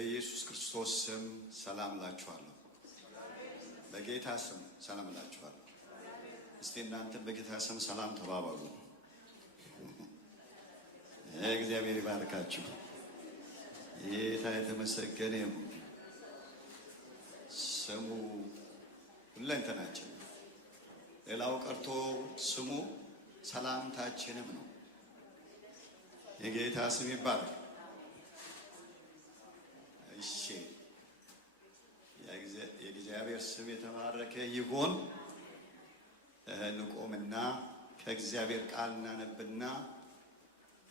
በኢየሱስ ክርስቶስ ስም ሰላም እላችኋለሁ። በጌታ ስም ሰላም እላችኋለሁ። እስቲ እናንተ በጌታ ስም ሰላም ተባባሉ። እግዚአብሔር ይባርካችሁ። ጌታ የተመሰገነ ይሁን። ስሙ ሁለንተናችን፣ ሌላው ቀርቶ ስሙ ሰላምታችንም ነው። የጌታ ስም ይባረክ። እሺ፣ የእግዚአብሔር ስም የተባረከ ይሁን። እንቆምና ከእግዚአብሔር ቃል እናነብና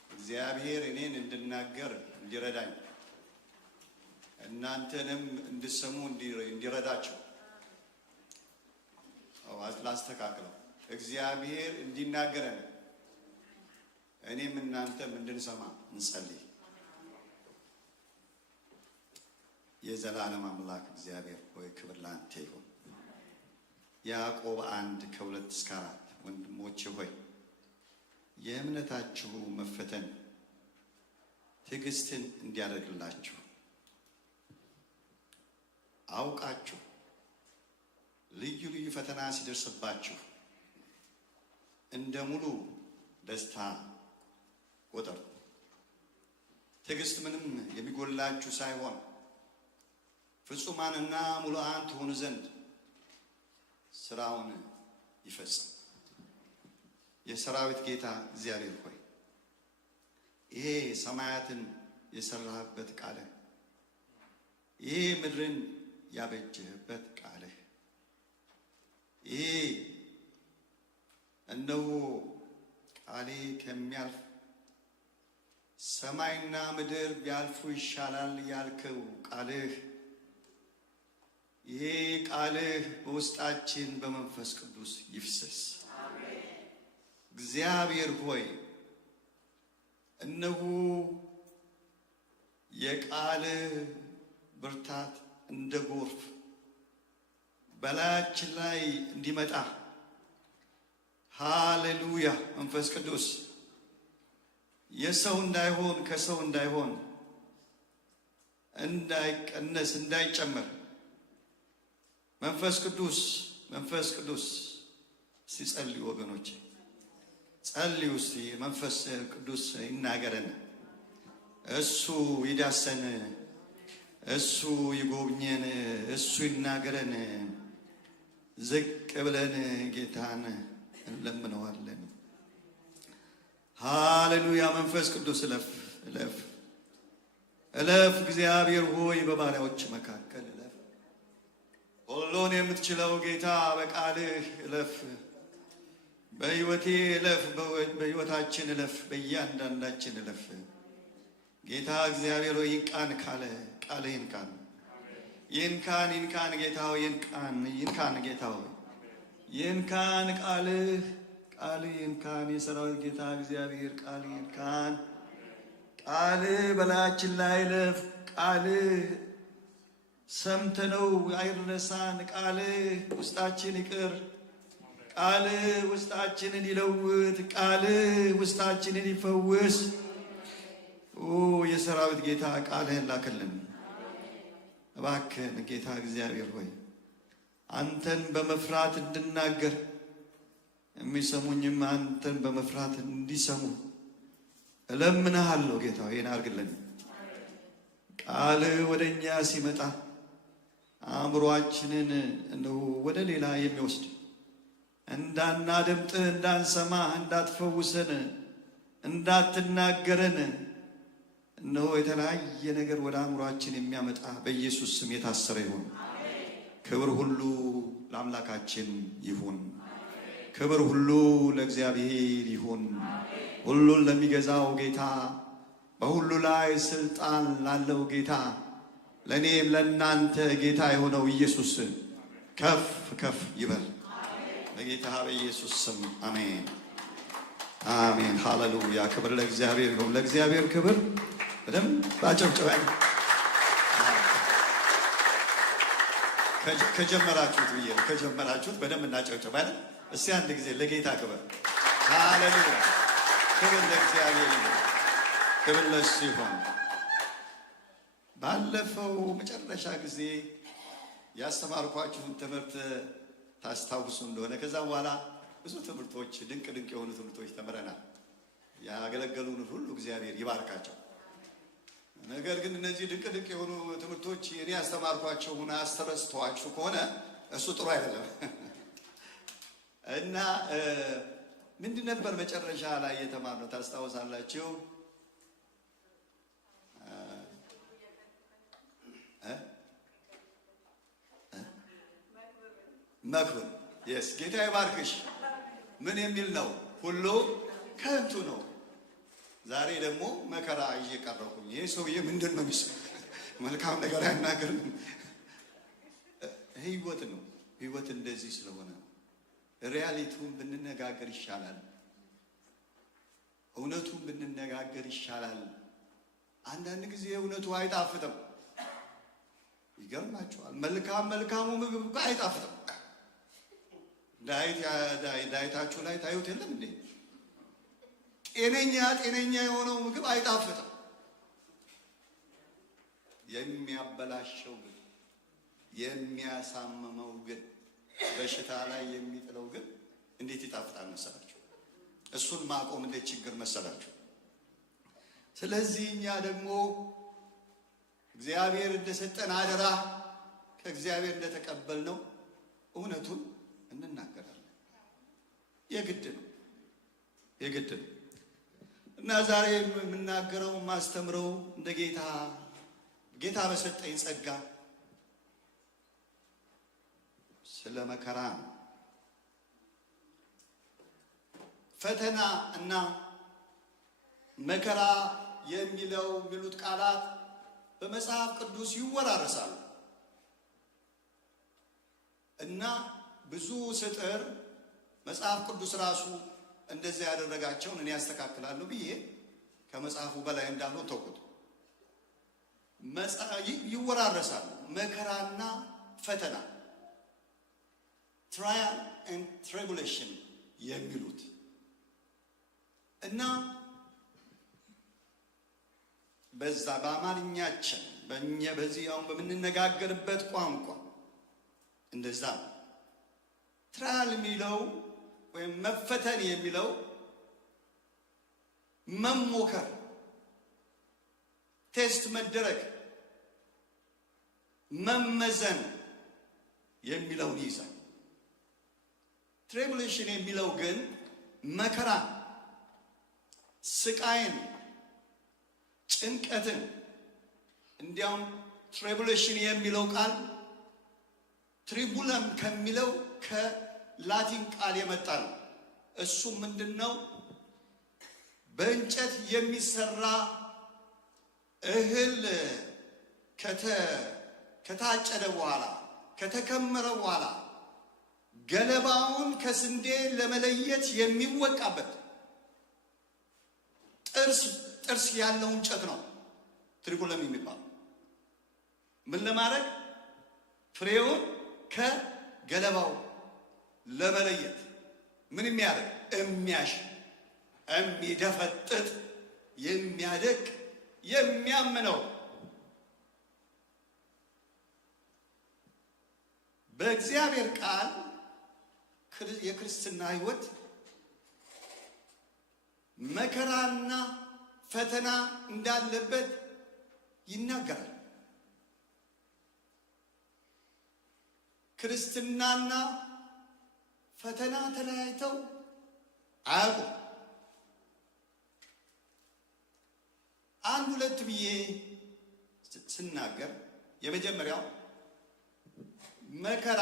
እግዚአብሔር እኔን እንድናገር እንዲረዳኝ እናንተንም እንድሰሙ እንዲረዳችሁ ላስተካክለው። እግዚአብሔር እንዲናገረን እኔም እናንተም እንድንሰማ እንጸልይ። የዘላለም አምላክ እግዚአብሔር ሆይ ክብር ላንተ ይሁን። ያዕቆብ 1:2-4 ወንድሞቼ ሆይ የእምነታችሁ መፈተን ትዕግስትን እንዲያደርግላችሁ አውቃችሁ ልዩ ልዩ ፈተና ሲደርስባችሁ እንደ ሙሉ ደስታ ቆጠሩ። ትዕግስት ምንም የሚጎላችሁ ሳይሆን ፍጹማንና ሙሉአን ትሆኑ ዘንድ ስራውን ይፈጽም። የሰራዊት ጌታ እግዚአብሔር ሆይ ይሄ ሰማያትን የሰራህበት ቃልህ፣ ይሄ ምድርን ያበጀህበት ቃልህ፣ ይሄ እነሆ ቃሌ ከሚያልፍ ሰማይና ምድር ቢያልፉ ይሻላል ያልከው ቃልህ፣ ይሄ ቃልህ በውስጣችን በመንፈስ ቅዱስ ይፍሰስ። እግዚአብሔር ሆይ እነሆ የቃልህ ብርታት እንደ ጎርፍ በላያችን ላይ እንዲመጣ ሃሌሉያ። መንፈስ ቅዱስ የሰው እንዳይሆን ከሰው እንዳይሆን እንዳይቀነስ እንዳይጨመር መንፈስ ቅዱስ ሲጸልዩ ወገኖች ጸልዩ። እስቲ መንፈስ ቅዱስ ይናገረን፣ እሱ ይዳሰን፣ እሱ ይጎብኘን፣ እሱ ይናገረን። ዝቅ ብለን ጌታን እንለምነዋለን። ሃሌሉያ። መንፈስ ቅዱስ እለፍ እለፍ እለፍ። እግዚአብሔር ሆይ በባሪያዎች መካከል እለፍ። ሁሉን የምትችለው ጌታ በቃልህ እለፍ። በሕይወቴ እለፍ፣ በሕይወታችን እለፍ፣ በእያንዳንዳችን እለፍ። ጌታ እግዚአብሔር ሆይ ይንቃን ካለ ቃልህ ይንቃን። ይንካን ጌታ ሆይ ይንካን ጌታ ሆይ ይንካን። ቃልህ ይንካን። የሰራዊት ጌታ እግዚአብሔር ቃልህ ይንካን። ቃልህ በላያችን ላይ እለፍ። ቃልህ ሰምተነው አይረሳን። ቃልህ ውስጣችን ይቅር። ቃልህ ውስጣችንን ይለውጥ። ቃልህ ውስጣችንን ይፈውስ። የሰራዊት ጌታ ቃልህን ላክልን እባክህን። ጌታ እግዚአብሔር ሆይ አንተን በመፍራት እንድናገር የሚሰሙኝም አንተን በመፍራት እንዲሰሙ እለምንሃለሁ። ጌታ ይህን አድርግልን። ቃልህ ወደ እኛ ሲመጣ አእምሯችንን እንደው ወደ ሌላ የሚወስድ እንዳናደምጥህ፣ እንዳንሰማህ፣ እንዳትፈውሰን፣ እንዳትናገረን እነሆ የተለያየ ነገር ወደ አእምሯችን የሚያመጣ በኢየሱስ ስም የታሰረ ይሁን። ክብር ሁሉ ለአምላካችን ይሁን። ክብር ሁሉ ለእግዚአብሔር ይሁን። ሁሉን ለሚገዛው ጌታ፣ በሁሉ ላይ ስልጣን ላለው ጌታ፣ ለእኔም ለእናንተ ጌታ የሆነው ኢየሱስ ከፍ ከፍ ይበል በጌታ በኢየሱስ ስም አሜን አሜን። ሃሌሉያ። ክብር ለእግዚአብሔር ይሁን። ለእግዚአብሔር ክብር በደንብ አጨብጭበን ከጀመራችሁት በደንብ እናጨብጭበን። እስቲ አንድ ጊዜ ለጌታ ክብር። ሃሌሉያ። ክብር ለእግዚአብሔር ይሁን። ክብር ለእሱ ይሁን። ባለፈው መጨረሻ ጊዜ ያስተማርኳችሁን ትምህርት ታስታውሱ እንደሆነ ከዛ በኋላ ብዙ ትምህርቶች ድንቅ የሆኑ ትምህርቶች ተምረናል። ያገለገሉን ሁሉ እግዚአብሔር ይባርካቸው። ነገር ግን እነዚህ ድንቅ የሆኑ ትምህርቶች እኔ ያስተማርኳቸውን አስተረስተዋችሁ ከሆነ እሱ ጥሩ አይደለም እና ምንድን ነበር መጨረሻ ላይ የተማርነው ታስታውሳላችሁ? መክብብ የስ ጌታ ይባርክሽ። ምን የሚል ነው? ሁሉ ከንቱ ነው። ዛሬ ደግሞ መከራ ይዤ ቀረብኩኝ። ይሄ ሰውዬ ምንድን ነው የሚሰ መልካም ነገር አይናገርም። ህይወት ነው። ህይወት እንደዚህ ስለሆነ ሪያሊቲውን ብንነጋገር ይሻላል። እውነቱን ብንነጋገር ይሻላል። አንዳንድ ጊዜ እውነቱ አይጣፍጥም። ይገርማችኋል። መልካሙ ምግብ እኮ አይጣፍጥም። ዳይታችሁ ላይ ታዩት የለም እንዴ? ጤነኛ የሆነው ምግብ አይጣፍጥም። የሚያበላሸው ግን የሚያሳምመው ግን በሽታ ላይ የሚጥለው ግን እንዴት ይጣፍጣል መሰላችሁ? እሱን ማቆም እንዴት ችግር መሰላችሁ? ስለዚህ እኛ ደግሞ እግዚአብሔር እንደሰጠን አደራ ከእግዚአብሔር እንደተቀበልነው እውነቱን እንናገራለን። የግድ ነው እና ዛሬ የምናገረው ማስተምረው እንደ ጌታ በሰጠኝ ጸጋ ስለ መከራ ነው። ፈተና እና መከራ የሚሉት ቃላት በመጽሐፍ ቅዱስ ይወራረሳሉ እና ብዙ ስጥር መጽሐፍ ቅዱስ ራሱ እንደዚህ ያደረጋቸውን እኔ ያስተካክላለሁ ብዬ ከመጽሐፉ በላይ እንዳልሆን ተውኩት። ይወራረሳሉ። መከራና ፈተና ትራያል ኤንድ ትሪቡሌሽን የሚሉት እና በዛ በአማርኛችን በዚህ አሁን በምንነጋገርበት ቋንቋ እንደዛ ትራያል የሚለው ወይም መፈተን የሚለው መሞከር፣ ቴስት መደረግ፣ መመዘን የሚለውን ይይዛል። ትሪቡሌሽን የሚለው ግን መከራ፣ ስቃይን፣ ጭንቀትን እንዲያውም ትሪቡሌሽን የሚለው ቃል ትሪቡለም ከሚለው ከላቲን ቃል የመጣ ነው። እሱም ምንድነው? በእንጨት የሚሰራ እህል ከታጨደ በኋላ ከተከመረ በኋላ ገለባውን ከስንዴ ለመለየት የሚወቃበት ጥርስ ያለው እንጨት ነው ትሪቡለም የሚባለው። ምን ለማድረግ? ፍሬውን ከገለባው ለመለየት ምን የሚያደርግ? የሚደፈጥጥ የሚያደቅ የሚያምነው። በእግዚአብሔር ቃል የክርስትና ሕይወት መከራና ፈተና እንዳለበት ይናገራል። ክርስትናና ፈተና ተለያይተው አያውቁም። አንድ ሁለት ብዬ ስናገር የመጀመሪያው መከራ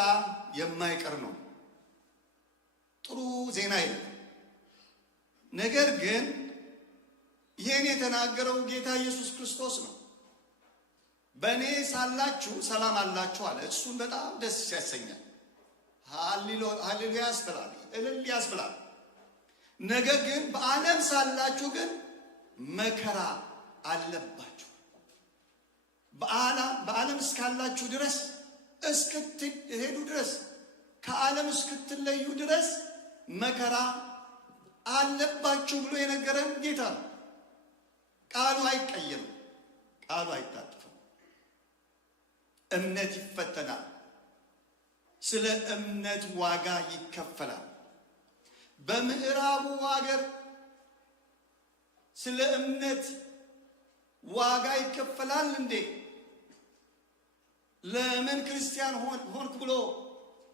የማይቀር ነው። ጥሩ ዜና የለም። ነገር ግን ይህን የተናገረው ጌታ ኢየሱስ ክርስቶስ ነው። በእኔ ሳላችሁ ሰላም አላችሁ አለ። እሱን በጣም ደስ ያሰኛል። ሃሌሉያ ያስብላል፣ እልል ያስብላል። ነገር ግን በዓለም ሳላችሁ ግን መከራ አለባችሁ። በዓለም እስካላችሁ ድረስ እስክትሄዱ ድረስ ከዓለም እስክትለዩ ድረስ መከራ አለባችሁ ብሎ የነገረን ጌታ ነው። ቃሉ አይቀየርም፣ ቃሉ አይታጠፍም። እምነት ይፈተናል። ስለ እምነት ዋጋ ይከፈላል። በምዕራቡ ሀገር ስለ እምነት ዋጋ ይከፈላል እንዴ? ለምን ክርስቲያን ሆንክ ብሎ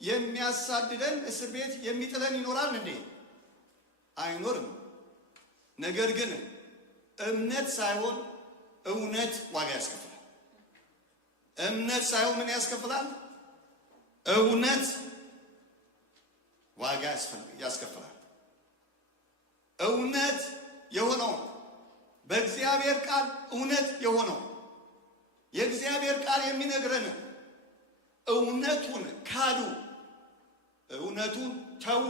የሚያሳድደን እስር ቤት የሚጥለን ይኖራል እንዴ? አይኖርም። ነገር ግን እምነት ሳይሆን እውነት ዋጋ ያስከፍላል። እምነት ሳይሆን ምን ያስከፍላል? እውነት ዋጋ ያስከፍላል። እውነት የሆነው በእግዚአብሔር ቃል እውነት የሆነው የእግዚአብሔር ቃል የሚነግረን እውነቱን ካዱ፣ እውነቱን ተዉ፣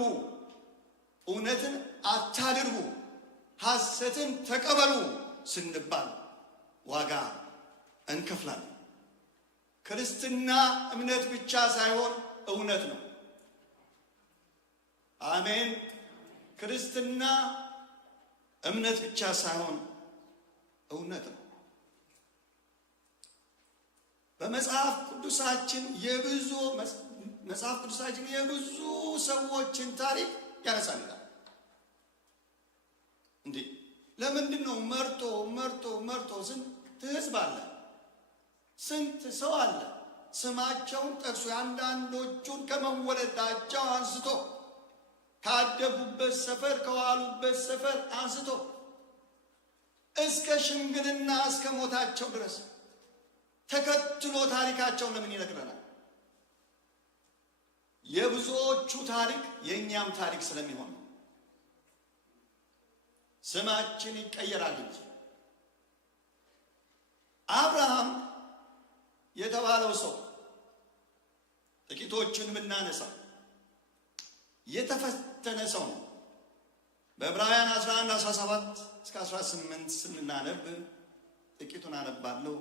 እውነትን አታድርጉ፣ ሐሰትን ተቀበሉ ስንባል ዋጋ እንከፍላለን። ክርስትና እምነት ብቻ ሳይሆን እውነት ነው። አሜን። ክርስትና እምነት ብቻ ሳይሆን እውነት ነው። በመጽሐፍ ቅዱሳችን የብዙ ሰዎችን ታሪክ ያነሳልናል። እንዴ ለምንድን ነው መርጦ ስንት ሕዝብ አለ፣ ስንት ሰው አለ። ስማቸውን ጠቅሶ አንዳንዶቹን ከመወለዳቸው አንስቶ ካደጉበት ሰፈር ከዋሉበት ሰፈር አንስቶ እስከ ሽምግልና እስከ ሞታቸው ድረስ ተከትሎ ታሪካቸውን ለምን ይነግረናል? የብዙዎቹ ታሪክ የእኛም ታሪክ ስለሚሆን ነው። ስማችን ይቀየራል እንጂ አብርሃም የተባለው ሰው ጥቂቶችን ብናነሳ የተፈተነ ሰው ነው። በዕብራውያን 11:17-18 ስናነብ ጥቂቱን አነባለሁ።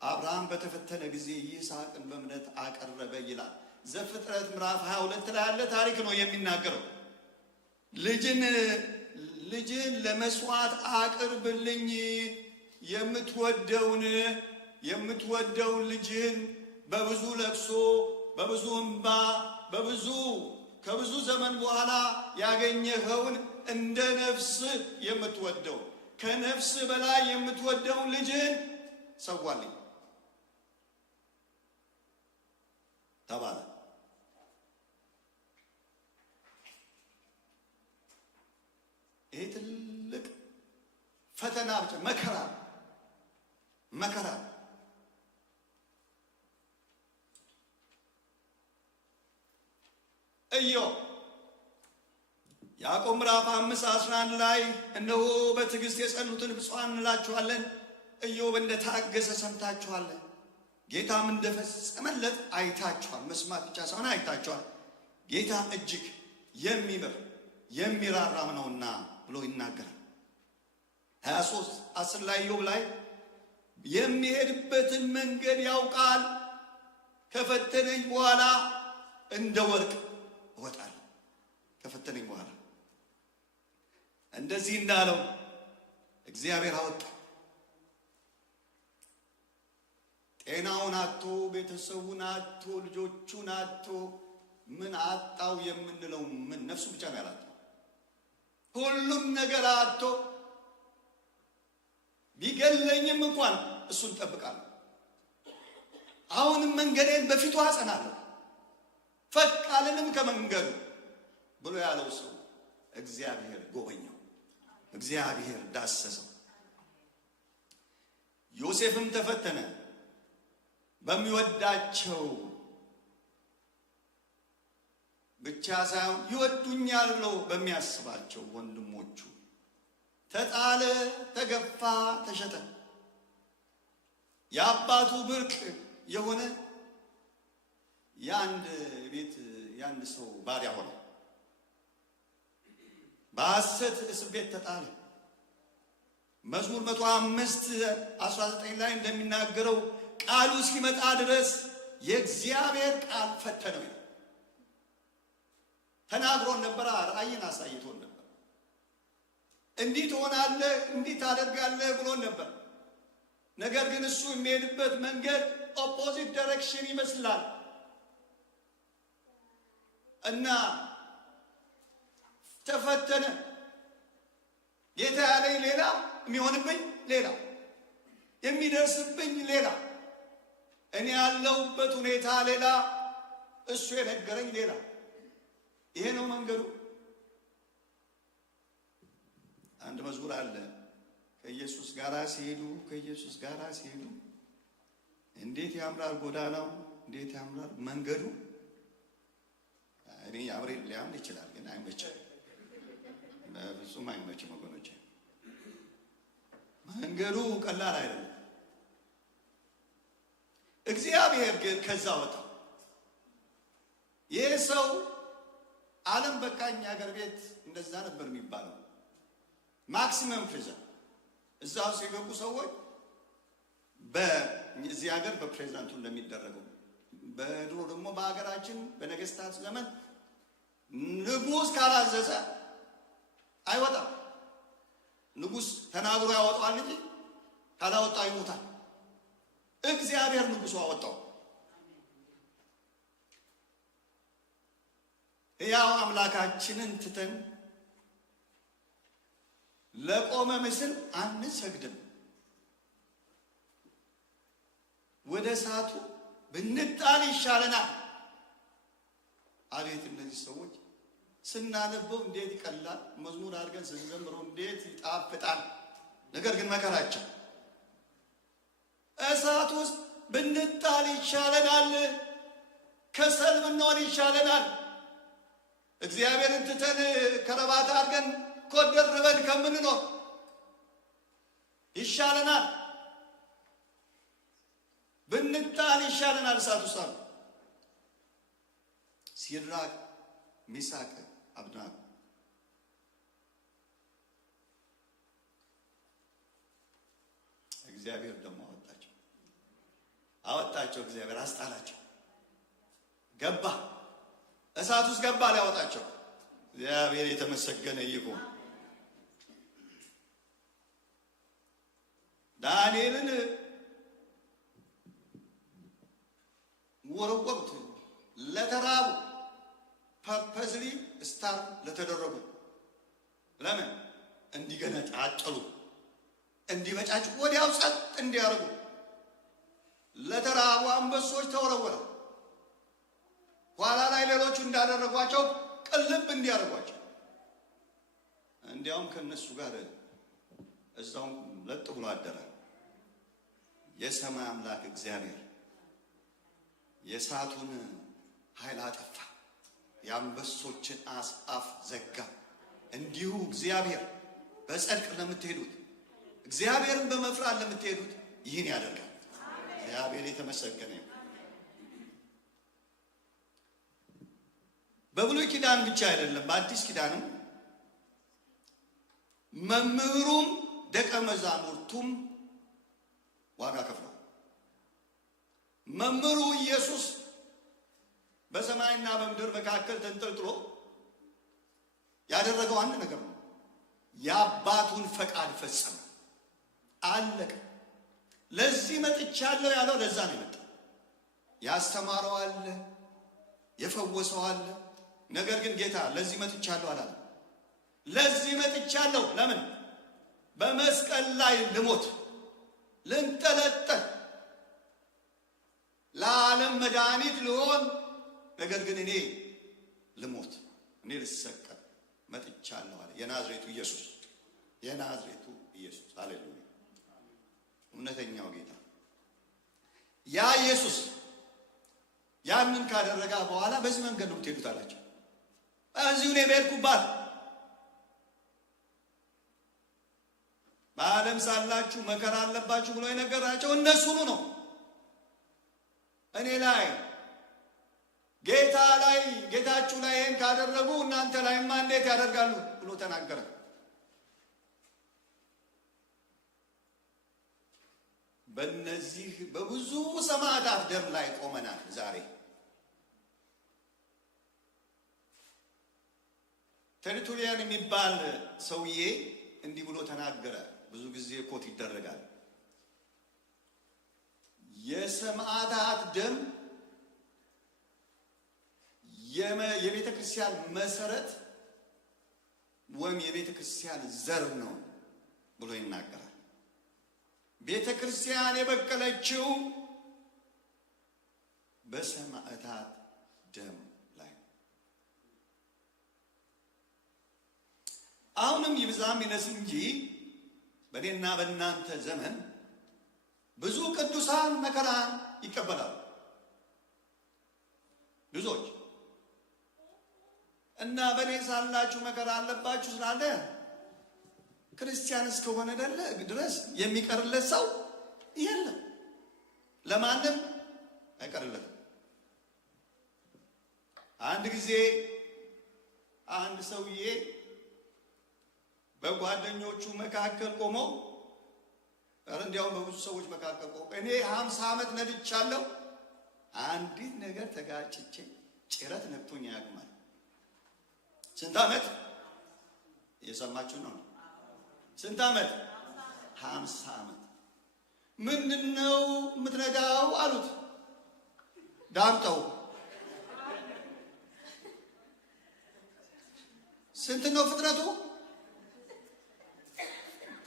አብርሃም በተፈተነ ጊዜ ይስሐቅን በእምነት አቀረበ ይላል። ዘፍጥረት ምዕራፍ 22 ላይ ያለ ታሪክ ነው የሚናገረው። ልጅን ለመስዋዕት አቅርብልኝ፣ የምትወደውን ልጅህን በብዙ ለቅሶ በብዙ እንባ ከብዙ ዘመን በኋላ ያገኘኸውን እንደ ነፍስ የምትወደው ከነፍስ በላይ የምትወደውን ልጅህን ሰዋልኝ ተባለ። ይሄ ትልቅ ፈተና ብቻ መከራ ኢዮብ ያዕቆብ ምዕራፍ 5:11 ላይ እነሆ በትዕግስት የጸኑትን ብፁዓን እንላችኋለን፣ ኢዮብ እንደታገሰ ሰምታችኋለን፣ ጌታም እንደፈጸመለት አይታችኋል። መስማት ብቻ ሳይሆን አይታችኋል። ጌታ እጅግ የሚምር የሚራራም ነውና ብሎ ይናገራል። 23:10 ላይ ኢዮብ ላይ የሚሄድበትን መንገድ ያውቃል፣ ከፈተነኝ በኋላ እንደ ወርቅ እወጣለሁ። ከፈተነኝ በኋላ እንደዚህ እንዳለው እግዚአብሔር አወጣ። ጤናውን አጥቶ ቤተሰቡን አጥቶ ልጆቹን አጥቶ ምን አጣው የምንለው ምን ነፍሱ ብቻ ነው ያላጣው። ሁሉም ነገር አጥቶ ቢገለኝም እንኳን እሱን ጠብቃለሁ፣ አሁንም መንገዴን በፊቱ አጸናለሁ፣ ፈቅ አልልም ከመንገዱ ብሎ ያለው ሰው እግዚአብሔር ጎበኘው፣ እግዚአብሔር ዳሰሰው። ዮሴፍም ተፈተነ። በሚወዳቸው ብቻ ሳይሆን ይወዱኛል ብሎ በሚያስባቸው ወንድሞቹ ተጣለ፣ ተገፋ፣ ተሸጠ። የአባቱ ብርቅ የሆነ የአንድ ሰው ባሪያ ሆነ። በሐሰት እስር ቤት ተጣለ። መዝሙር 105:19 ላይ እንደሚናገረው ቃሉ እስኪመጣ ድረስ የእግዚአብሔር ቃል ፈተነው ይላል። ተናግሮን ነበር፣ ራእይን አሳይቶን ነበር። እንዲህ ትሆናለህ፣ እንዲህ ታደርጋለህ ብሎን ነበር። ነገር ግን እሱ የሚሄድበት መንገድ ኦፖዚት ዳይሬክሽን ይመስላል እና ተፈተነ። ጌታ ያለኝ ሌላ፣ የሚሆንብኝ ሌላ፣ የሚደርስብኝ ሌላ፣ እኔ ያለሁበት ሁኔታ ሌላ፣ እሱ የነገረኝ ሌላ። ይሄ ነው መንገዱ። አንድ መዝሙር አለ። ከኢየሱስ ጋር ሲሄዱ እንዴት ያምራል ጎዳናው፣ እንዴት ያምራል መንገዱ። እኔ አብሬ ሊያምን ይችላል፣ ግን አይመችም፣ በፍጹም አይመችም ወገኖቼ። መንገዱ ቀላል አይደለም። እግዚአብሔር ግን ከዛ ወጣው። ይህ ሰው ዓለም በቃኝ ሀገር ቤት እንደዛ ነበር የሚባለው። ማክሲመም ፕሬዘንት እዛው ሲገቡ ሰዎች በዚህ ሀገር በፕሬዝዳንቱ እንደሚደረገው፣ በድሮ ደግሞ በሀገራችን በነገስታት ዘመን ንጉስ ካላዘዘ አይወጣም። ንጉስ ተናግሮ ያወጣዋል እንጂ ካላወጣው ይሞታል። እግዚአብሔር ንጉሱ አወጣው። ያው አምላካችንን ትተን ለቆመ ምስል አንሰግድም። ወደ እሳቱ ብንጣል ይሻለናል። አቤት እነዚህ ሰዎች ስናነበው እንዴት ይቀላል፣ መዝሙር አድርገን ስንዘምረው እንዴት ይጣፍጣል። ነገር ግን መከራቸው እሳት ውስጥ ብንጣል ይሻለናል፣ ከሰል ብንሆን ይሻለናል። እግዚአብሔርን ትተን ከረባት አድርገን ኮት ደርበን ከምንኖር ይሻለናል፣ ብንጣል ይሻለናል። እሳት ውስጥ አሉ ሲድራቅ ሚሳቅ አብደናጎ። እግዚአብሔር ደግሞ አወጣቸው። እግዚአብሔር አስጣላቸው። ገባ እሳት ውስጥ ገባ ሊያወጣቸው። እግዚአብሔር የተመሰገነ ይሁን። ዳንኤልን ወረወሩት። ለተራቡ ፐርፐስሊ ስታር ለተደረጉ ለምን እንዲገነጣጠሉ እንዲበጫጩ ወዲያው ጸጥ እንዲያርጉ ለተራቡ አንበሶች ተወረወረ። ኋላ ላይ ሌሎቹ እንዳደረጓቸው ቅልብ እንዲያደርጓቸው፣ እንዲያውም ከነሱ ጋር እዛው ለጥ ብሎ አደረ። የሰማይ አምላክ እግዚአብሔር የእሳቱን ኃይል አጠፋ፣ የአንበሶችን አፍ ዘጋ። እንዲሁ እግዚአብሔር በጽድቅ ለምትሄዱት፣ እግዚአብሔርን በመፍራት ለምትሄዱት ይህን ያደርጋል። እግዚአብሔር የተመሰገነ ነው። በብሉይ ኪዳን ብቻ አይደለም፣ በአዲስ ኪዳንም መምህሩም ደቀ መዛሙርቱም ዋጋ ከፍለው። መምህሩ ኢየሱስ በሰማይና በምድር መካከል ተንጠልጥሎ ያደረገው አንድ ነገር ነው። የአባቱን ፈቃድ ፈጸመ፣ አለቀ። ለዚህ መጥቻለሁ ያለው ለዛ ነው የመጣው። ያስተማረው አለ፣ የፈወሰው አለ። ነገር ግን ጌታ ለዚህ መጥቻለሁ አላለ። ለዚህ መጥቻለሁ ለምን? በመስቀል ላይ ልሞት፣ ልንጠለጠል፣ ለዓለም መድኃኒት ልሆን፣ ነገር ግን እኔ ልሞት፣ እኔ ልሰቀል መጥቻለሁ አለ። የናዝሬቱ ኢየሱስ፣ የናዝሬቱ ኢየሱስ። ሃሌሉያ! እውነተኛው ጌታ ያ ኢየሱስ ያንን ካደረጋ በኋላ በዚህ መንገድ ነው የምትሄዱት አላቸው። እዚሁ ነው የሄድኩባት። በዓለም ሳላችሁ መከራ አለባችሁ ብሎ የነገራቸው እነሱኑ ነው። እኔ ላይ ጌታ ላይ ጌታችሁ ላይ ይህን ካደረጉ እናንተ ላይማ እንዴት ያደርጋሉ ብሎ ተናገረ። በእነዚህ በብዙ ሰማዕታት ደም ላይ ቆመናል ዛሬ። ተርቱሊያን የሚባል ሰውዬ እንዲህ ብሎ ተናገረ። ብዙ ጊዜ ኮት ይደረጋል። የሰማዕታት ደም የቤተ ክርስቲያን መሰረት ወይም የቤተ ክርስቲያን ዘር ነው ብሎ ይናገራል። ቤተ ክርስቲያን የበቀለችው በሰማዕታት ደም ላይ። አሁንም ይብዛም ይነስ እንጂ በእኔና በእናንተ ዘመን ብዙ ቅዱሳን መከራን ይቀበላሉ። ብዙዎች እና በእኔ ሳላችሁ መከራ አለባችሁ ስላለ ክርስቲያን እስከሆነ ድረስ የሚቀርለት ሰው የለም። ለማንም አይቀርለትም። አንድ ጊዜ አንድ ሰውዬ በጓደኞቹ መካከል ቆሞ እንዲያውም በብዙ ሰዎች መካከል ቆሞ እኔ 50 ዓመት ነድቻለሁ፣ አንዲት ነገር ተጋጭቼ ጭረት ነክቶኝ ያግማል። ስንት ዓመት? እየሰማችሁ ነው? ስንት ዓመት? 50 ዓመት። ምንድነው የምትነዳው አሉት። ዳምጠው። ስንት ነው ፍጥነቱ?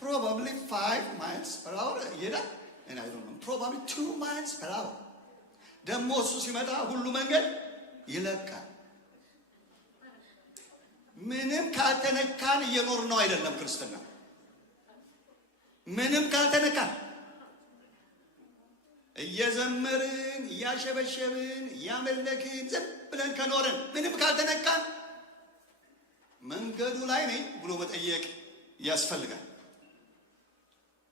probably 5 miles per hour ይላል። and I don't know, probably 2 miles per hour። ደግሞ እሱ ሲመጣ ሁሉ መንገድ ይለቃል። ምንም ካልተነካን እየኖር ነው አይደለም ክርስትና። ምንም ካልተነካን እየዘመርን እያሸበሸብን እያመለክን ዝም ብለን ከኖርን ምንም ካልተነካን መንገዱ ላይ ነኝ ብሎ መጠየቅ ያስፈልጋል።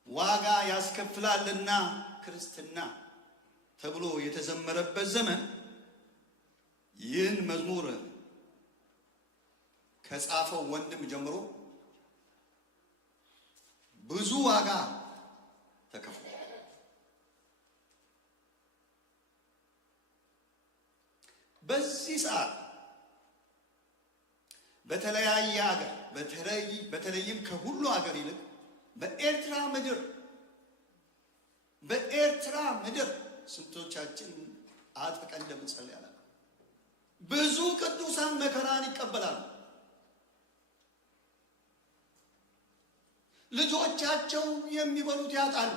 ዋጋ ያስከፍላልና ክርስትና ተብሎ የተዘመረበት ዘመን ይህን መዝሙር ከጻፈው ወንድም ጀምሮ ብዙ ዋጋ ተከፍሏል። በዚህ ሰዓት በተለያየ ሀገር በተለይም ከሁሉ ሀገር ይልቅ በኤርትራ ምድር ስንቶቻችን አጥብቀን እንደምንጸልይ ያለ ብዙ ቅዱሳን መከራን ይቀበላሉ። ልጆቻቸው የሚበሉት ያጣሉ።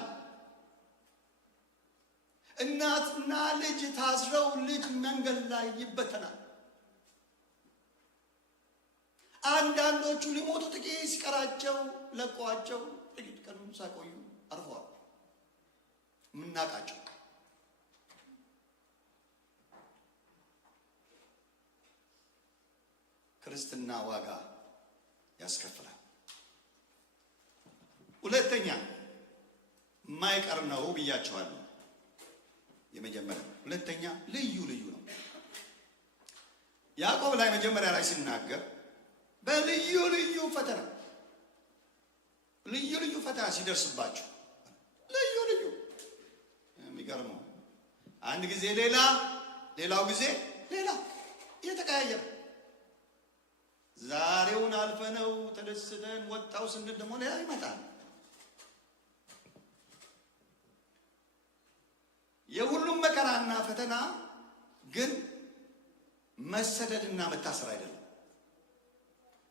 እናትና ልጅ ታስረው ልጅ መንገድ ላይ ይበተናል። አንዳንዶቹ ሊሞቱ ጥቂት ሲቀራቸው ለቀዋቸው ጥቂት ቀን ሳይቆዩ አርፈዋል። ምናቃቸው ክርስትና ዋጋ ያስከፍላል። ሁለተኛ የማይቀር ነው ብያቸዋለሁ። የመጀመሪያ ሁለተኛ ልዩ ነው። ያዕቆብ ላይ መጀመሪያ ላይ ሲናገር በልዩ ልዩ ፈተና ሲደርስባችሁ ልዩ የሚገርመው አንድ ጊዜ ሌላው ጊዜ ሌላ እየተቀያየረ ዛሬውን አልፈነው ተደስተን ወጣው ስንል ደግሞ ሌላ ይመጣል። የሁሉም መከራና ፈተና ግን መሰደድና መታሰር አይደለም።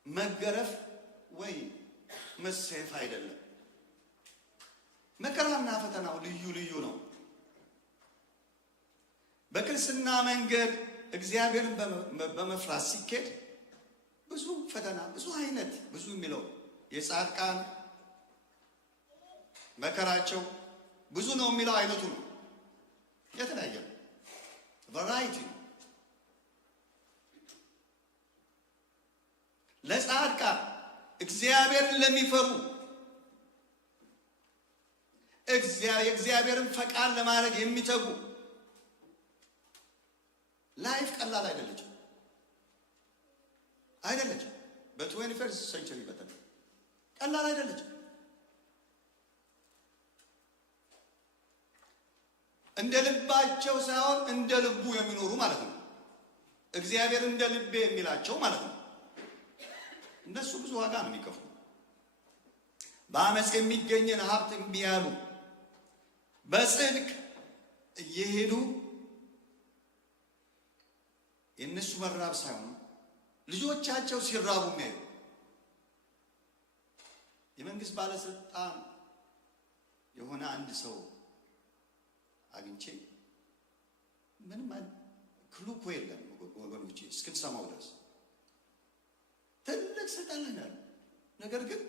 መገረፍ ወይ መሰየፍ አይደለም። መከራና ፈተናው ልዩ ነው። በክርስትና መንገድ እግዚአብሔርን በመፍራት ሲኬድ ብዙ ፈተና ብዙ የሚለው የጻድቃን መከራቸው ብዙ ነው የሚለው አይነቱ ነው። የተለያየ ቫራይቲ ነው። ለጻድቃን እግዚአብሔርን ለሚፈሩ የእግዚአብሔርን ፈቃድ ለማድረግ የሚተጉ ላይፍ ቀላል አይደለችም። በ21st ሴንቸሪ በተለይ ቀላል አይደለችም። እንደ ልባቸው ሳይሆን እንደ ልቡ የሚኖሩ ማለት ነው። እግዚአብሔር እንደ ልቤ የሚላቸው ማለት ነው። እነሱ ብዙ ዋጋ ነው የሚከፍሉ። በአመፅ የሚገኝን ሀብት እምቢ ያሉ፣ በጽድቅ እየሄዱ የእነሱ መራብ ሳይሆን ልጆቻቸው ሲራቡ የሚያዩ የመንግስት ባለስልጣን የሆነ አንድ ሰው አግኝቼ ምንም ክሉ እኮ የለም ወገኖቼ እስክንሰማው ድረስ ትልቅ ስልጣን ላይ ነው። ነገር ግን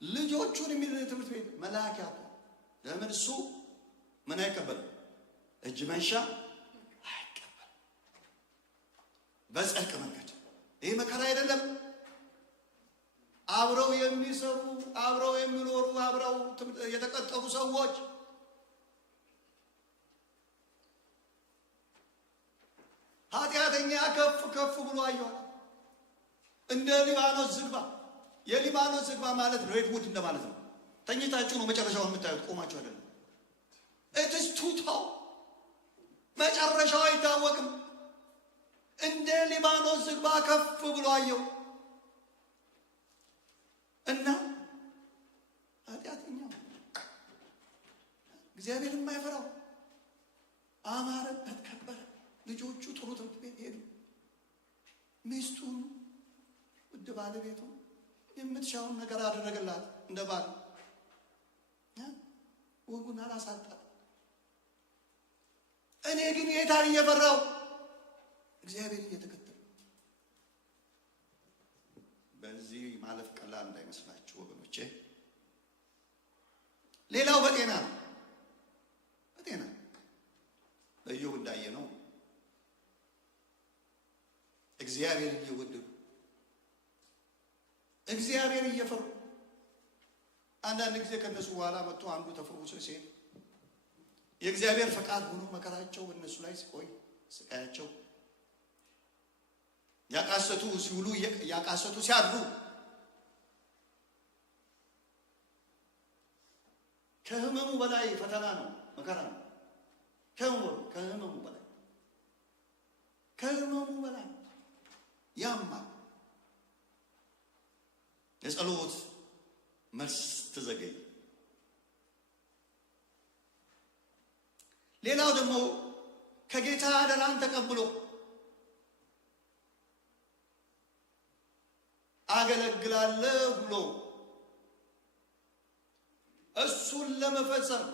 ልጆቹን የሚል ትምህርት ቤት መላክ ያጡ። ለምን እሱ ምን አይቀበልም? እጅ መንሻ አይቀበልም። በጽድቅ መንገድ ይህ መከራ አይደለም። አብረው የሚሰሩ አብረው የሚኖሩ አብረው የተቀጠሩ ሰዎች ኃጢአተኛ ከፍ ከፍ ብሎ አየዋል። እንደ ሊባኖስ ዝግባ። የሊባኖስ ዝግባ ማለት ሬድውድ እንደማለት ነው። ተኝታችሁ ነው መጨረሻውን የምታዩት፣ ቆማችሁ አይደለም። እትስ ቱታው መጨረሻው አይታወቅም። እንደ ሊባኖስ ዝግባ ከፍ ብሎ አየው እና ኃጢአተኛው እግዚአብሔር የማይፈራው አማረበት፣ ከበረ። ልጆቹ ጥሩ ትምህርት ቤት ሄዱ። ሚስቱን ውድ ባለቤቱ የምትሻውን ነገር አደረገላት። እንደ ባል ወጉን አላሳጣም። እኔ ግን ጌታን እየፈራው እግዚአብሔር እየተከተለ በዚህ ማለፍ ቀላል እንዳይመስላችሁ ወገኖቼ። ሌላው በጤና ነው። በጤና በኢዮብ እንዳየ ነው እግዚአብሔር እየወደዱ እግዚአብሔር እየፈሩ አንዳንድ ጊዜ ከነሱ በኋላ መጥቶ አንዱ ተፈውሶ ሲሄድ የእግዚአብሔር ፈቃድ ሆኖ መከራቸው በእነሱ ላይ ሲቆይ ስቃያቸው ያቃሰቱ ሲውሉ ያቃሰቱ ሲያድሩ ከህመሙ በላይ ፈተና ነው፣ መከራ ነው። ከህመሙ በላይ ያማል። የጸሎት መልስ ተዘገየ። ሌላው ደግሞ ከጌታ አደራን ተቀብሎ አገለግላለሁ ብሎ እሱን ለመፈጸም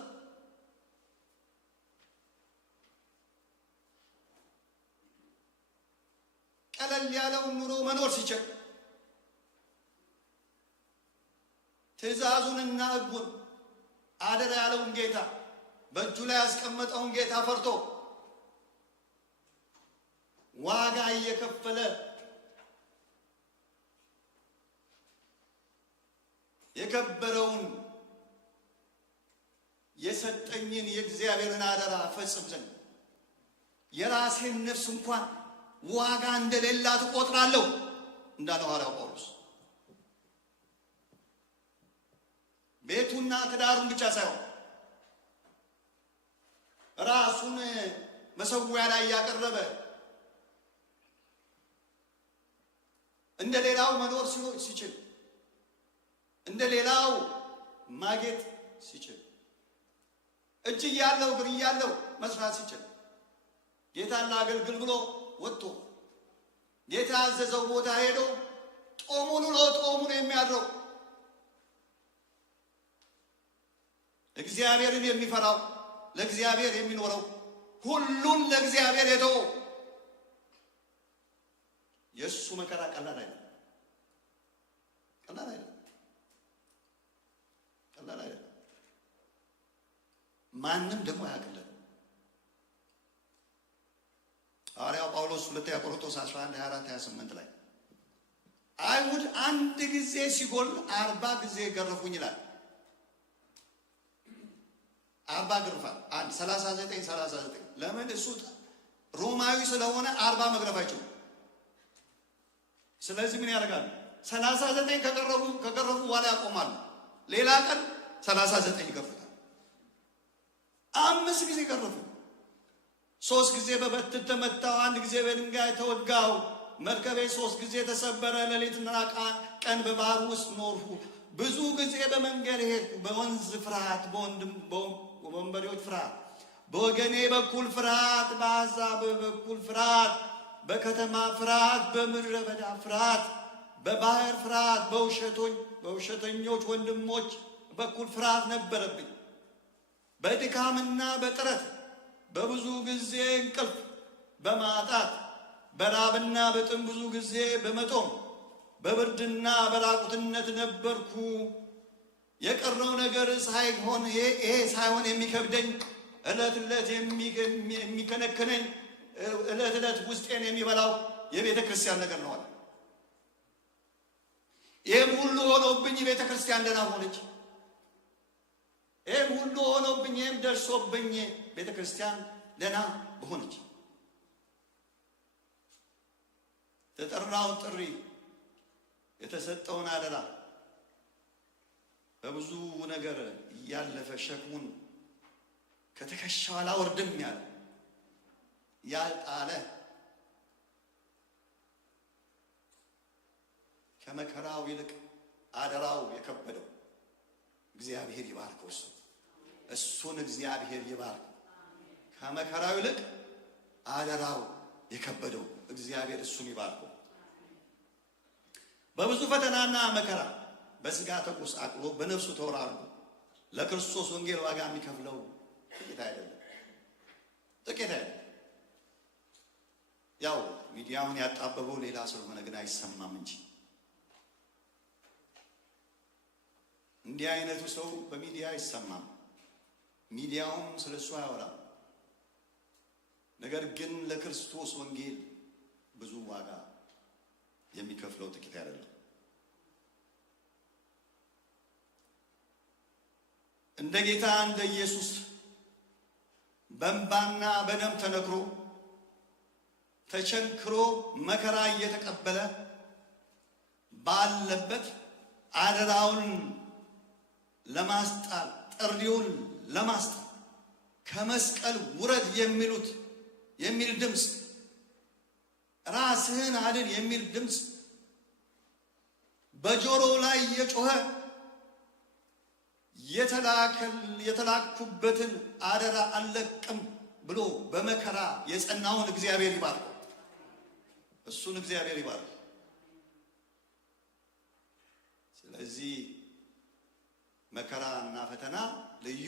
ቀለል ያለውን ኑሮ መኖር ሲችል ትእዛዙንና ሕጉን አደራ ያለውን ጌታ በእጁ ላይ ያስቀመጠውን ጌታ ፈርቶ ዋጋ እየከፈለ የከበረውን የሰጠኝን የእግዚአብሔርን አደራ ፈጽም ዘንድ የራሴን ነፍስ እንኳን ዋጋ እንደሌላት እቆጥራለሁ እንዳለው ሐዋርያው ጳውሎስ ቤቱና ትዳሩን ብቻ ሳይሆን ራሱን መሰዊያ ላይ ያቀረበ እንደ ሌላው መኖር ሲችል እንደ ሌላው ማጌጥ ሲችል እጅ እያለው እግር እያለው መስራት ሲችል ጌታን ላገልግል ብሎ ወጥቶ ጌታ ያዘዘው ቦታ ሄዶ ጦሙን ውሎ ጦሙን የሚያድረው እግዚአብሔርን የሚፈራው ለእግዚአብሔር የሚኖረው ሁሉን ለእግዚአብሔር የተወው የእሱ መከራ ቀላል አይደለም። ማንም ደግሞ አያውቅልንም። ሐዋርያው ጳውሎስ ሁለተኛ ቆሮንቶስ 11:24-28 ላይ አይሁድ አንድ ጊዜ ሲጎል 40 ጊዜ ገረፉኝ ይላል። 40 ግርፋት 39 ለምን? እሱ ሮማዊ ስለሆነ 40 መግረፍ አይችሉም። ስለዚህ ምን ያደርጋሉ? 39 ከገረፉ በኋላ ያቆማሉ። ሌላ ቀን 39 ይገርፉታል። 5 ጊዜ ገረፉ። 3 ጊዜ በበትር ተመታው፣ 1 ጊዜ በድንጋይ ተወጋው። መርከቤ 3 ጊዜ ተሰበረ። ሌሊትና ቀን በባህር ውስጥ ኖርሁ። ብዙ ጊዜ በመንገድ ሄድኩ። በወንዝ ፍርሃት፣ በወንበዴዎች ፍርሃት፣ በወገኔ በኩል ፍርሃት፣ በአሕዛብ በኩል ፍርሃት፣ በከተማ ፍርሃት፣ በምድረ በዳ ፍርሃት፣ በባህር ፍርሃት፣ በውሸተኞች ወንድሞች በኩል ፍርሃት ነበረብኝ። በድካምና በጥረት በብዙ ጊዜ እንቅልፍ በማጣት በራብና በጥም ብዙ ጊዜ በመጦም በብርድና በራቁትነት ነበርኩ። የቀረው ነገር ሳይሆን ይሄ ሳይሆን የሚከብደኝ ዕለት ዕለት የሚከነክነኝ ዕለት ዕለት ውስጤን የሚበላው የቤተ ክርስቲያን ነገር ነው አለ። ይህም ሁሉ ሆኖብኝ ቤተ ክርስቲያን ደህና ሆነች። ይህም ሁሉ ሆኖብኝ ይህም ደርሶብኝ ቤተ ክርስቲያን ደህና በሆነች። የተጠራውን ጥሪ የተሰጠውን አደራ በብዙ ነገር እያለፈ ሸክሙን ከትከሻው አላወርድም ያለ ያልጣለ ከመከራው ይልቅ አደራው የከበደው እግዚአብሔር ይባርከው። እሱን እግዚአብሔር ይባርከው። ከመከራው ይልቅ አደራው የከበደው እግዚአብሔር እሱን ይባርከው። በብዙ ፈተናና መከራ በስጋ ተጎሳቅሎ በነፍሱ ተወራርዶ ለክርስቶስ ወንጌል ዋጋ የሚከፍለው ጥቂት አይደለም። ያው ሚዲያውን ያጣበበው ሌላ ስለሆነ ግን አይሰማም እንጂ እንዲህ አይነቱ ሰው በሚዲያ አይሰማም። ሚዲያውም ስለሱ አያወራም። ነገር ግን ለክርስቶስ ወንጌል ብዙ ዋጋ የሚከፍለው ጥቂት አይደለም። እንደ ጌታ እንደ ኢየሱስ በእንባና በደም ተነክሮ ተቸንክሮ መከራ እየተቀበለ ባለበት አደራውን ለማስጣል ጥሪውን ለማስጣል ከመስቀል ውረድ የሚል ድምፅ፣ ራስህን አድን የሚል ድምፅ በጆሮ ላይ የጮኸ የተላኩበትን አደራ አልለቅም ብሎ በመከራ የጸናውን እግዚአብሔር ይባርከው። እሱን እግዚአብሔር ይባርከው። ስለዚህ መከራና ፈተና ልዩ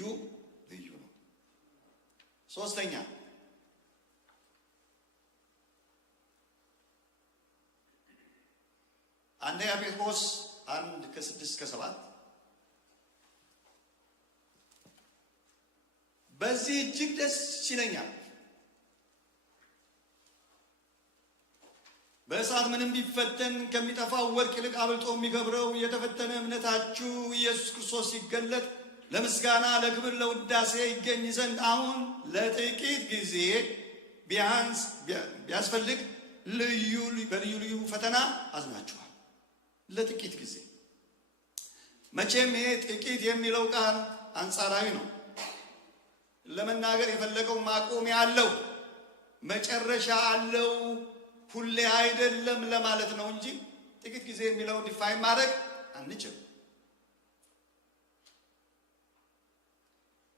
ነው። ሶስተኛ አንደኛ ጴጥሮስ 1:6-7 በዚህ እጅግ ደስ ይለኛል፣ በእሳት ምንም ቢፈተን ከሚጠፋው ወርቅ ይልቅ አብልጦ የሚከብረው የተፈተነ እምነታችሁ ኢየሱስ ክርስቶስ ሲገለጥ ለምስጋና ለክብር ለውዳሴ ይገኝ ዘንድ አሁን ለጥቂት ጊዜ ቢያስፈልግ በልዩ ልዩ ፈተና አዝናችኋል። ለጥቂት ጊዜ። መቼም ይሄ ጥቂት የሚለው ቃል አንጻራዊ ነው። ለመናገር የፈለገው ማቆሚያ አለው፣ መጨረሻ አለው፣ ሁሌ አይደለም ለማለት ነው እንጂ ጥቂት ጊዜ የሚለውን ዲፋይን ማድረግ አንችልም።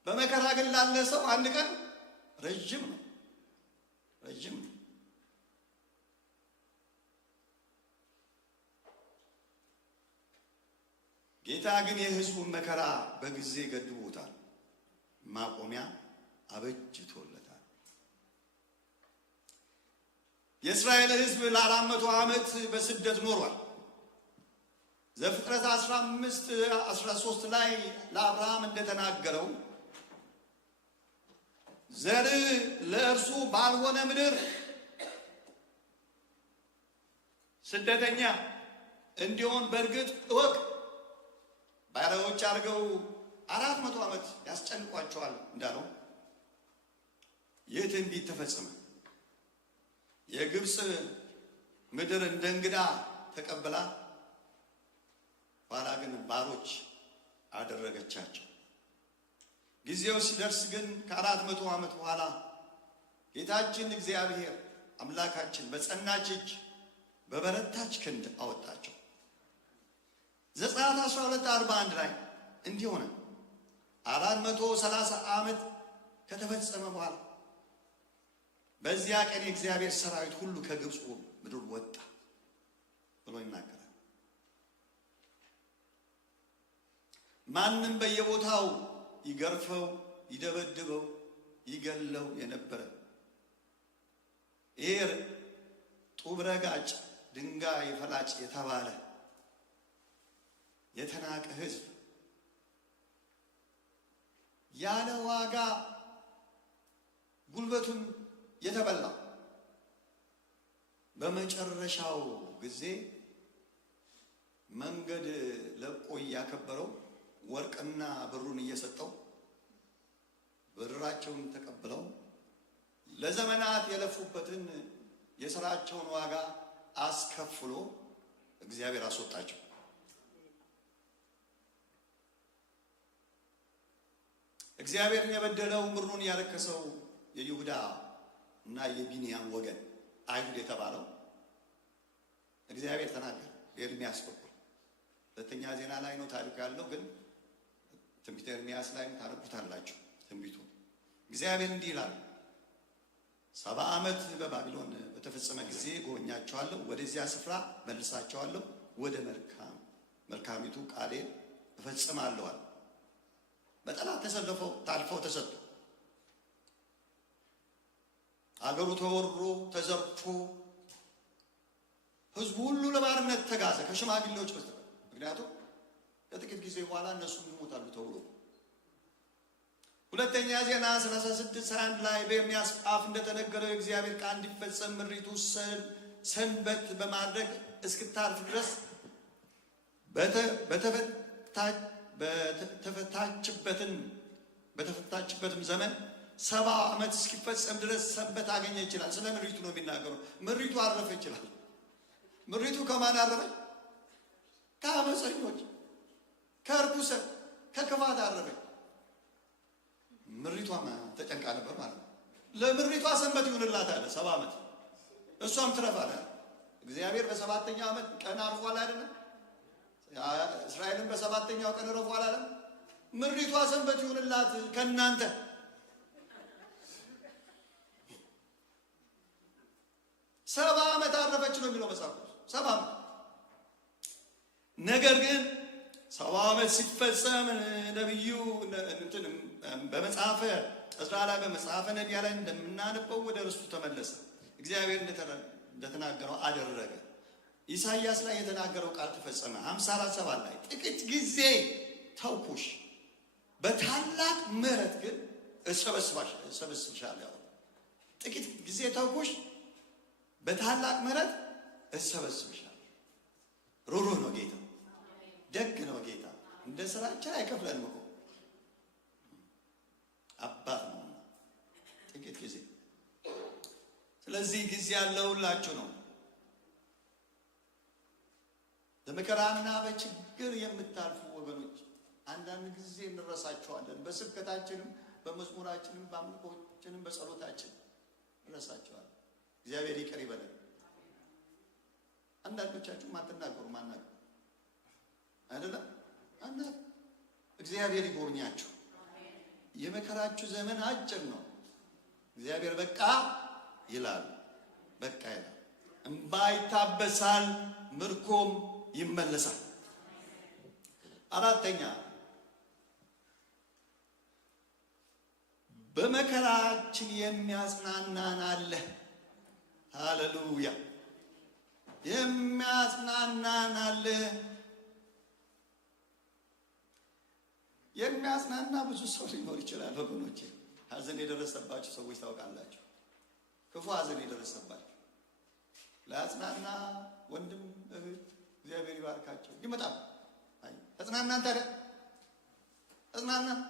በመከራ ግን ላለ ሰው አንድ ቀን ረጅም ነው። ጌታ ግን የሕዝቡን መከራ በጊዜ ገድቦታል፣ ማቆሚያ አበጅቶለታል። የእስራኤል ሕዝብ ለ400 ዓመት በስደት ኖሯል። ዘፍጥረት 15:13 ላይ ለአብርሃም እንደተናገረው ዘር ለእርሱ ባልሆነ ምድር ስደተኛ እንዲሆን በእርግጥ እወቅ። ባሪያዎች አድርገው 400 ዓመት ያስጨንቋቸዋል እንዳለው ይህ ትንቢት ተፈጸመ። የግብፅ ምድር እንደ እንግዳ ተቀብላ ኋላ ግን ባሮች አደረገቻቸው። ጊዜው ሲደርስ ግን ከ400 ዓመት በኋላ ጌታችን እግዚአብሔር አምላካችን በጸናች እጅ በበረታች ክንድ አወጣቸው። ዘጸአት 12:41 ላይ እንዲህ ሆነ፣ 430 ዓመት ከተፈጸመ በኋላ በዚያ ቀን የእግዚአብሔር ሰራዊት ሁሉ ከግብፅ ምድር ወጣ ብሎ ይናገራል። ማንም በየቦታው ይገርፈው፣ ይደበድበው፣ ይገለው የነበረ ኤር ጡብ ረጋጭ፣ ድንጋይ ፈላጭ የተባለ የተናቀ ሕዝብ ያለ ዋጋ ጉልበቱን የተበላ በመጨረሻው ጊዜ መንገድ ለቆ እያከበረው ወርቅና ብሩን እየሰጠው ብራቸውን ተቀብለው ለዘመናት የለፉበትን የሥራቸውን ዋጋ አስከፍሎ እግዚአብሔር አስወጣቸው። እግዚአብሔርን የበደለው ምድሩን ያረከሰው የይሁዳ እና የቢንያም ወገን አይሁድ የተባለው እግዚአብሔር ተናገረ በኤርምያስ በኩል። ሁለተኛ ዜና ላይ ነው ታሪኩ ያለው፣ ግን ትንቢተ ኤርምያስ ላይም ታነቡታላችሁ። ትንቢቱ እግዚአብሔር እንዲህ ይላል፣ 70 ዓመት በባቢሎን በተፈጸመ ጊዜ ጎበኛቸዋለሁ፣ ወደዚያ ስፍራ መልሳቸዋለሁ፣ ወደ መልካሚቱ ቃሌን እፈጽማለሁ። በጠላት ተሰልፈው ታልፈው ተሰጡ። አገሩ ተወሮ ተዘርፎ ሕዝቡ ሁሉ ለባርነት ተጋዘ ከሽማግሌዎች በስተቀር። ምክንያቱም ከጥቂት ጊዜ በኋላ እነሱ ይሞታሉ ተብሎ ሁለተኛ ዜና 36:1 ላይ በኤርምያስ አፍ እንደተነገረው የእግዚአብሔር ቃል እንዲፈጸም ምድሪቱ ሰንበት በማድረግ እስክታርፍ ድረስ በተፈታችበትም ዘመን 70 ዓመት እስኪፈጸም ድረስ ሰንበት አገኘ ይችላል። ስለ ምድሪቱ ነው የሚናገረው። ምድሪቱ አረፈ ይችላል። ምድሪቱ ከማን አረፈች? ከአመፀኞች፣ ከርኩሰት፣ ከክፋት አረፈች። ምድሪቷም ተጨንቃ ነበር ማለት ነው። ለምድሪቷ ሰንበት ይሁንላት አለ 70 ዓመት፣ እሷም ትረፍ አለ እግዚአብሔር። በ7ኛው ዓመት ቀን አርፏል አይደለም? እስራኤልን በ7ኛው ቀን ረፏል አለ። ምድሪቷ ሰንበት ይሁንላት ከእናንተ። ሰባ ዓመት አረፈች ነው የሚለው መጽሐፍ። 70 ዓመት። ነገር ግን 70 ዓመት ሲፈጸም ነቢዩ በመጽሐፈ ዕዝራ ላይ በመጽሐፈ ነቢያ ላይ እንደምናነበው ወደ ርስቱ ተመለሰ። እግዚአብሔር እንደተናገረው አደረገ። ኢሳይያስ ላይ የተናገረው ቃል ተፈጸመ። 54:7 ላይ ጥቂት ጊዜ ተውኩሽ፣ በታላቅ ምሕረት ግን እሰበስብሻለሁ። ጥቂት ጊዜ ተውኩሽ፣ በታላቅ ምሕረት እሰበስብሻለሁ። ሩሩህ ነው ጌታ፣ ደግ ነው ጌታ። እንደ ስራችን አይከፍለንም እኮ አባት ነው። ጥቂት ጊዜ። ስለዚህ ጊዜ ያለው ሁላችሁ ነው። በመከራና በችግር የምታልፉ ወገኖች አንዳንድ ጊዜ እንረሳቸዋለን። በስብከታችንም፣ በመዝሙራችንም፣ በአምልኮችንም፣ በጸሎታችን እንረሳቸዋለን። እግዚአብሔር ይቅር ይበለን። አንዳንዶቻችሁም አትናገሩ ማናገሩ አይደለም አናት እግዚአብሔር ይጎብኛችሁ። የመከራችሁ ዘመን አጭር ነው። እግዚአብሔር በቃ ይላል፣ በቃ ይላል። እንባ ይታበሳል፣ ምርኮም ይመለሳል። አራተኛ በመከራችን የሚያጽናናን አለ። ሃሌሉያ! የሚያጽናናን አለ። የሚያጽናና ብዙ ሰው ሊኖር ይችላል ወገኖቼ። ሐዘን የደረሰባችሁ ሰዎች ታውቃላችሁ። ክፉ ሐዘን የደረሰባችሁ ለአጽናና ወንድም እህት እግዚአብሔር ይባርካቸው ይመጣል። አይ ተጽናናን፣ ታዲያ ተጽናናን።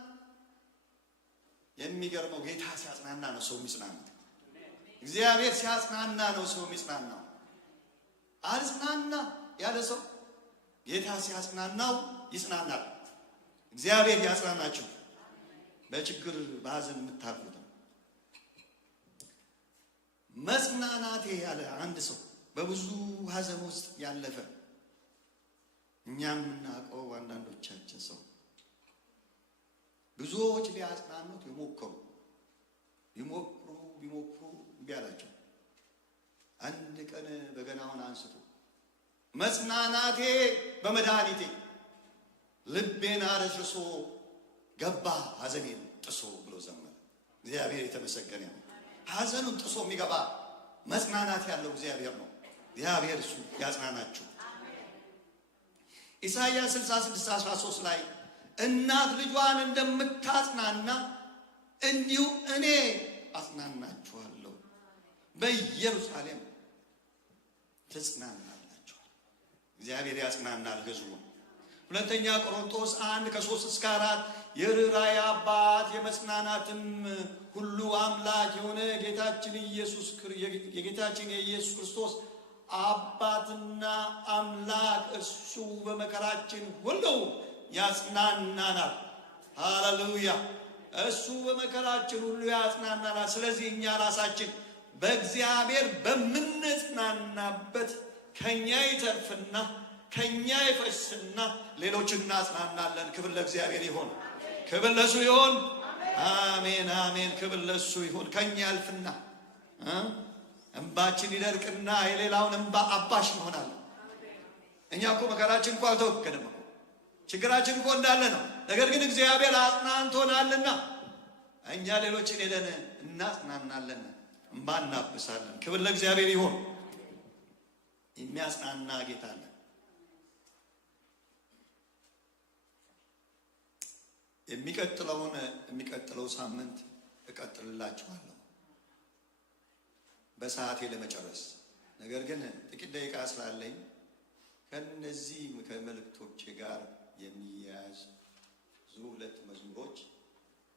የሚገርመው ጌታ ሲያጽናና ነው ሰው የሚጽናናው። እግዚአብሔር ሲያጽናና ነው ሰው የሚጽናናው። አልጽናና ያለ ሰው ጌታ ሲያጽናናው ይጽናናል። እግዚአብሔር ያጽናናችሁ። በችግር በሐዘን የምታልፉት መጽናናቴ ያለ አንድ ሰው በብዙ ሐዘን ውስጥ ያለፈ እኛም የምናውቀው አንዳንዶቻችን ሰው ብዙዎች ሊያጽናኑት የሞከሩ ቢሞክሩ እምቢ አላቸው። አንድ ቀን በገናውን አንስቶ መጽናናቴ በመድኃኒቴ ልቤን አረስርሶ ገባ ሐዘኔን ጥሶ ብሎ ዘመረ። እግዚአብሔር የተመሰገነ ነው። ሐዘኑን ጥሶ የሚገባ መጽናናት ያለው እግዚአብሔር ነው። እግዚአብሔር እሱ ያጽናናችሁ። ኢሳይያስ 66:13 ላይ እናት ልጇን እንደምታጽናና እንዲሁ እኔ አጽናናችኋለሁ፣ በኢየሩሳሌም ትጽናናላችኋል። እግዚአብሔር ያጽናናል ሕዝቡ። ሁለተኛ ቆሮንቶስ 1:3-4 የርኅራኄ አባት የመጽናናትም ሁሉ አምላክ የሆነ የጌታችን የኢየሱስ ክርስቶስ አባትና አምላክ እርሱ በመከራችን ሁሉ ያጽናናናል። ሃሌሉያ! እሱ በመከራችን ሁሉ ያጽናናናል። ስለዚህ እኛ ራሳችን በእግዚአብሔር በምንጽናናበት ከኛ ይተርፍና ከኛ ይፈስና ሌሎችን እናጽናናለን። ክብር ለእግዚአብሔር ይሁን። ክብር ለሱ ይሁን። አሜን አሜን። ክብር ለሱ ይሁን። ከኛ ያልፍና እንባችን ይደርቅና የሌላውን እንባ አባሽ እንሆናለን። እኛ እኮ መከራችን እኮ አልተወገደም እኮ ችግራችን እኮ እንዳለ ነው። ነገር ግን እግዚአብሔር አጽናንቶናልና እኛ ሌሎችን ሄደን እናጽናናለን፣ እንባ እናብሳለን። ክብር ለእግዚአብሔር ይሁን። የሚያጽናና ጌታ አለ። የሚቀጥለው ሳምንት እቀጥልላችኋለሁ በሰዓቴ ለመጨረስ። ነገር ግን ጥቂት ደቂቃ ስላለኝ ከነዚህ ከመልእክቶቼ ጋር የሚያያዝ ብዙ 2 መዝሙሮች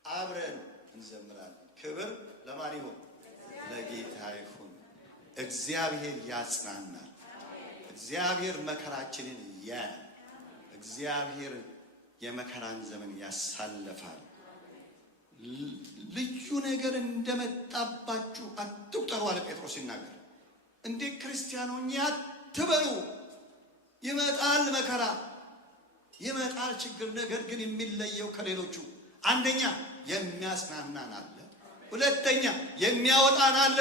አብረን እንዘምራለን። ክብር ለማን ይሁን? ለጌታ ይሁን። እግዚአብሔር ያጽናናል። እግዚአብሔር መከራችንን ያያል። እግዚአብሔር የመከራን ዘመን ያሳልፋል። ልዩ ነገር እንደመጣባችሁ አትቁጠሩ አለ ጴጥሮስ ሲናገር። እንዴ ክርስቲያኖች አትበሉ። ይመጣል መከራ፣ ይመጣል ችግር። ነገር ግን የሚለየው ከሌሎቹ አንደኛ የሚያጽናናን አለ፣ ሁለተኛ የሚያወጣን አለ።